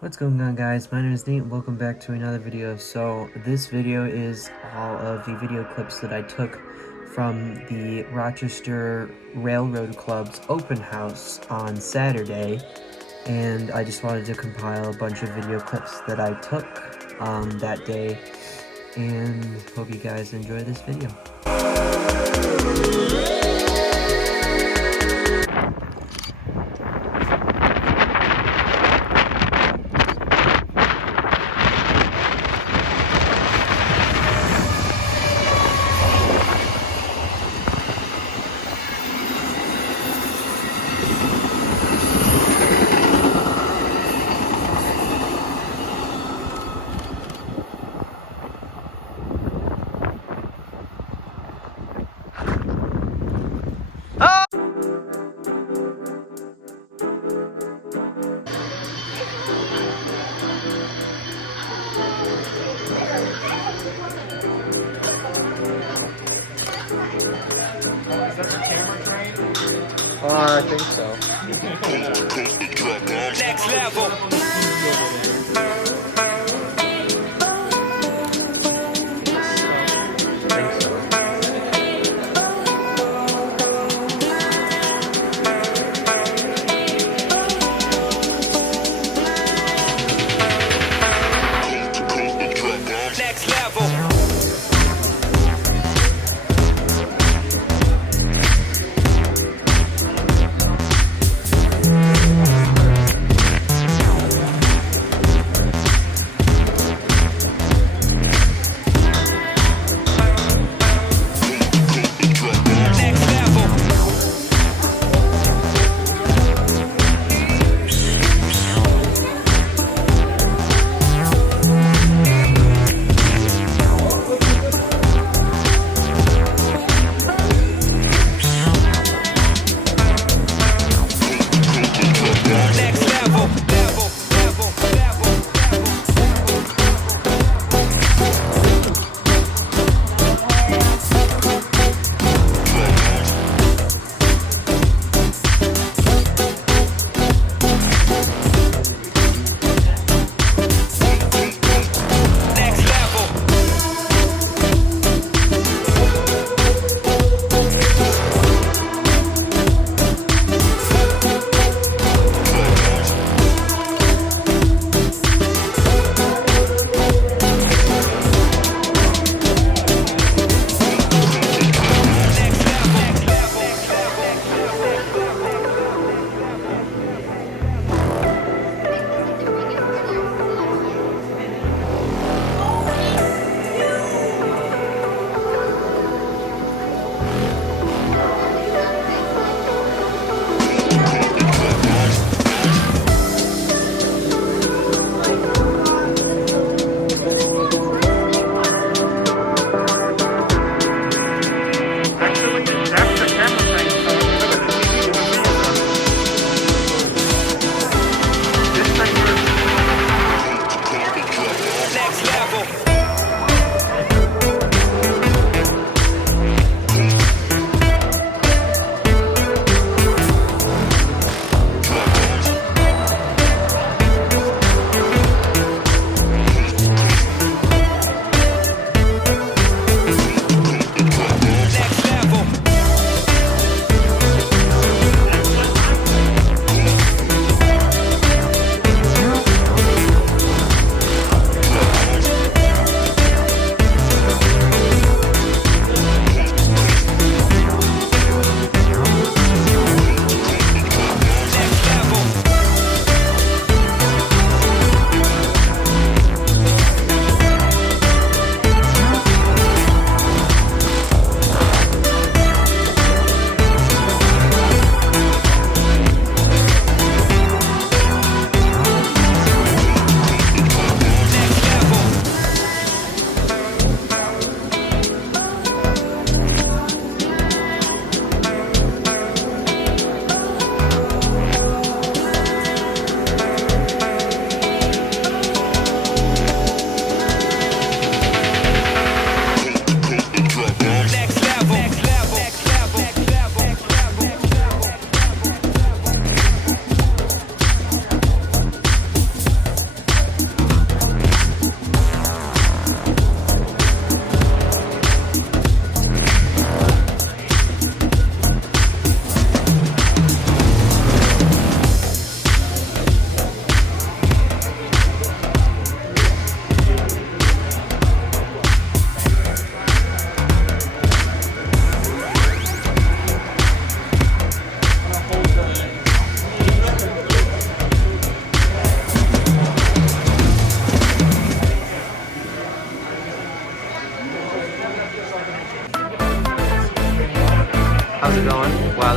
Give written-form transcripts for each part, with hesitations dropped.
What's going on, guys? My name is Nate and welcome back to another video. So this video is all of the video clips that I took from the Rochester Railroad Club's open house on Saturday, and I just wanted to compile a bunch of video clips that I took that day, and hope you guys enjoy this video. Is that the camera train? I think so. Next level. Next level.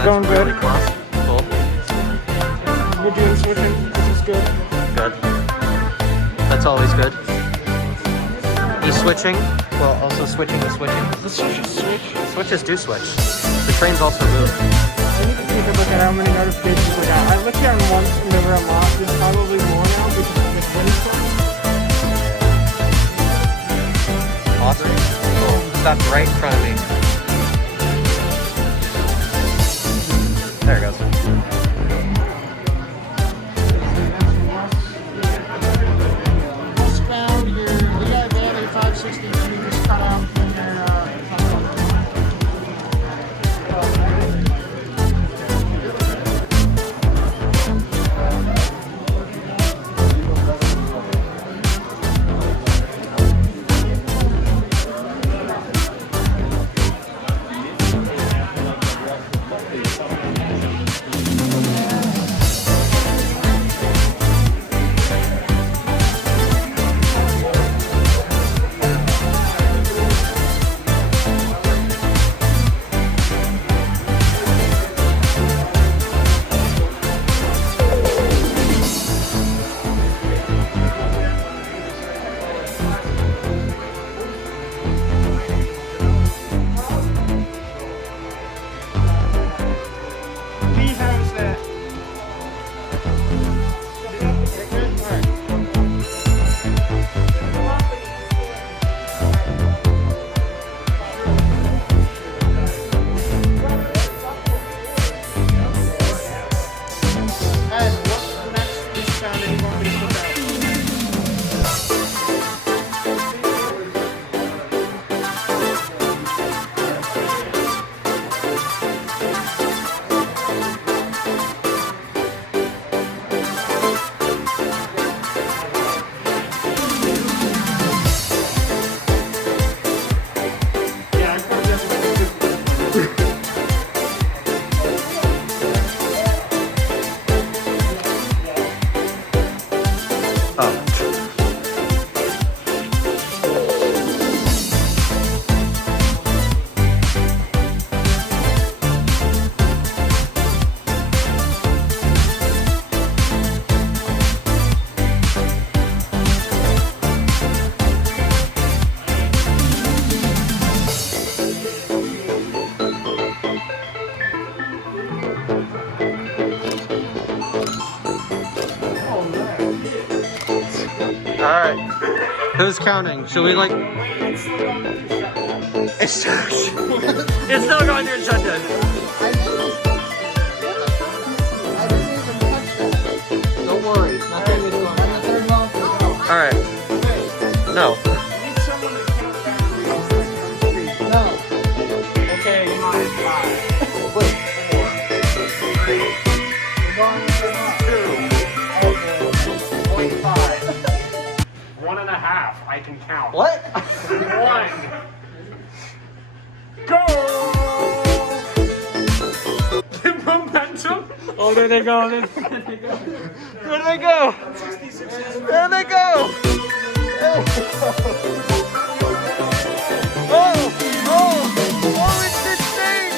going good. Really close. Cool. You're doing switching, which is good. Good. That's always good. E-switching, well, also switching the switching. The switches switch. Switches do switch. The trains also move. I need to take a look at how many notifications we got. I looked at them once and they were a lot. There's probably more now because of this windstorm. Awesome. Cool. Stopped right in front of me. There it goes. Westbound, your Lehigh Valley 562 just cut out from their Alright. Who's counting? Should we like... It's still going to shutdown. Don't worry. Nothing is going on. Alright. No. Okay, you mind 5. Wait. 2.5. 1.5. I can count. What? 1. Go! The momentum. Oh, there they go. There they go. Where do they go? There they go. Oh, it's insane.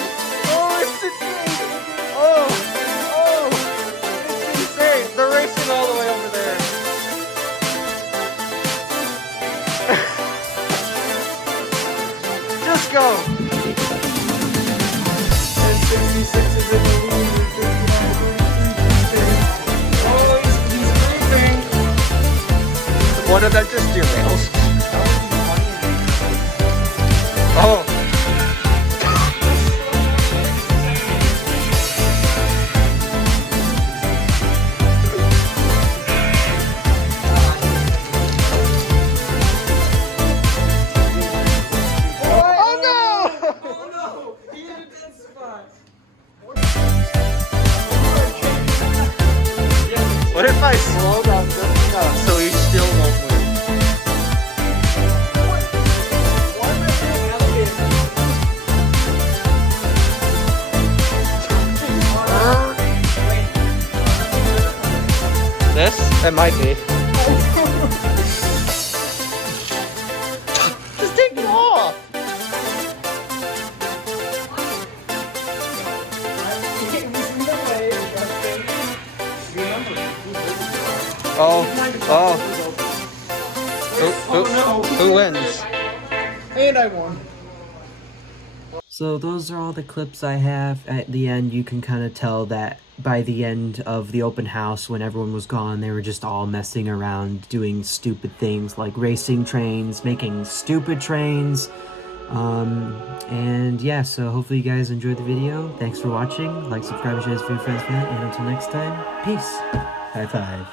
Oh, it's insane. Oh, it's insane. They're racing all the way over there. Just go. 66 is in the lead. Oh, he's moving. What did that just do, Rails? Oh. What if I slow down just enough so he still won't win? This? It might be. Just take it off! Oh. Who wins? And I won. So those are all the clips I have. At the end, you can kind of tell that by the end of the open house, when everyone was gone, they were just all messing around, doing stupid things like racing trains, making stupid trains. And yeah, so hopefully you guys enjoyed the video. Thanks for watching. Like, subscribe, and share this video with your friends, and until next time, peace. High five.